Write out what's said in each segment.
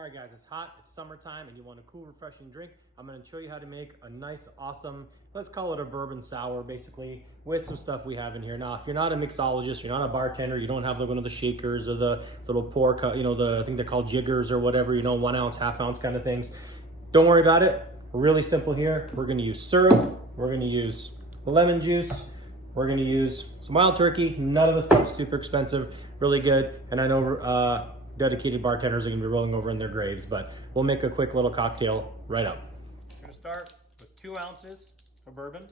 All right, guys, it's hot, it's summertime, and you want a cool, refreshing drink. I'm gonna show you how to make a nice, awesome, let's call it a bourbon sour, basically, with some stuff we have in here. Now, if you're not a mixologist, you're not a bartender, you don't have like one of the shakers or the little pour cup, you know, I think they're called jiggers or whatever, you know, 1 ounce, half ounce kind of things. Don't worry about it. We're really simple here. We're gonna use syrup, we're gonna use lemon juice, we're gonna use some wild turkey. None of the stuff's super expensive, really good. And I know dedicated bartenders are gonna be rolling over in their graves, but we'll make a quick little cocktail right up. We're gonna start with 2 ounces of bourbon.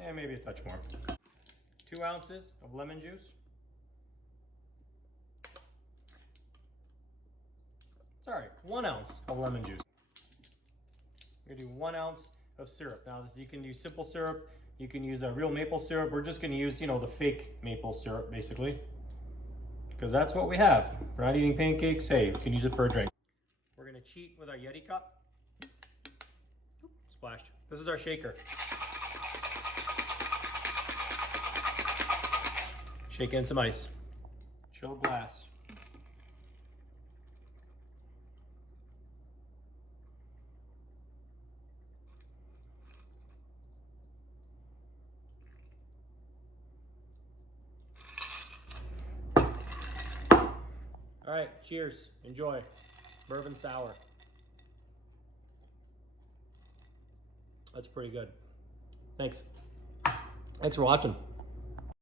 And maybe a touch more. 2 ounces of lemon juice. Sorry, 1 ounce of lemon juice. We're gonna do 1 ounce of syrup. Now you can use simple syrup, you can use a real maple syrup. We're just gonna use, you know, the fake maple syrup basically, because that's what we have. If we're not eating pancakes, hey, we can use it for a drink. We're gonna cheat with our Yeti cup. Splashed. This is our shaker. Shake in some ice. Chilled glass. All right, cheers, enjoy. Bourbon sour. That's pretty good. Thanks. Thanks for watching.